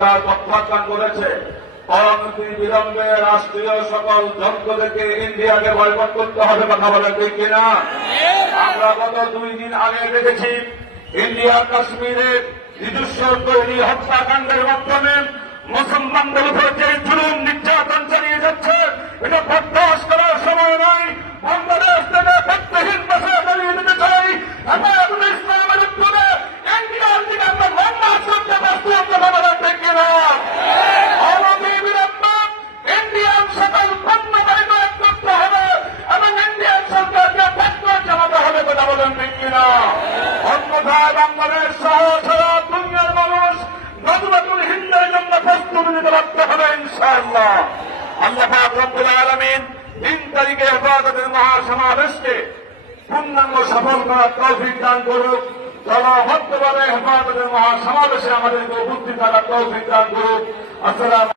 প্রত্যাখ্যান করেছে। অনতি বিলম্বে রাষ্ট্রীয় সকল যন্ত্র থেকে ইন্ডিয়াকে বয়কট করতে হবে, কথা বলেন ঠিক কিনা? আমরা গত 2 দিন আগে দেখেছি ইন্ডিয়া কাশ্মীরের নিজস্ব তৈরি হত্যাকাণ্ডের মাধ্যমে মুসলমানদের উপর যে জুলুম নির্যাতন চালিয়ে যাচ্ছে, এটা বরদাস্ত করার সময় নয়। বাংলাদেশ থেকে ব্যক্তিহীন ভাষা চালিয়ে দিতে চাই। হেফাজতে ইসলামের উদ্যোগে ইন্ডিয়ার দিকে আমরা লং মার্চ করতে প্রস্তুত, কথা বলেন ঠিক কিনা? অনতি বিলম্বে ইন্ডিয়ান সকল পণ্য বয়কট করতে হবে এবং ইন্ডিয়ান সরকারকে ফেতনা জানাতে হবে, কথা বলেন ঠিক কিনা? অন্যথায় বাংলাদেশ সহ সারা দুনিয়ার মানুষ নজরুল হিন্দের জন্য প্রস্তুতি নিতে বাধ্য হবে ইনশাআল্লাহ। আল্লাহ পাক রব্বুল আলামিন 3 তারিখে হেফাজতের মহাসমাবেশকে পূর্ণাঙ্গ সফল করার তৌফিক দান করুক। দলবদ্ধভাবে হেফাজতের মহাসমাবেশে আমাদেরকে উপস্থিত থাকার তৌফিক দান করুক। আসসালাম।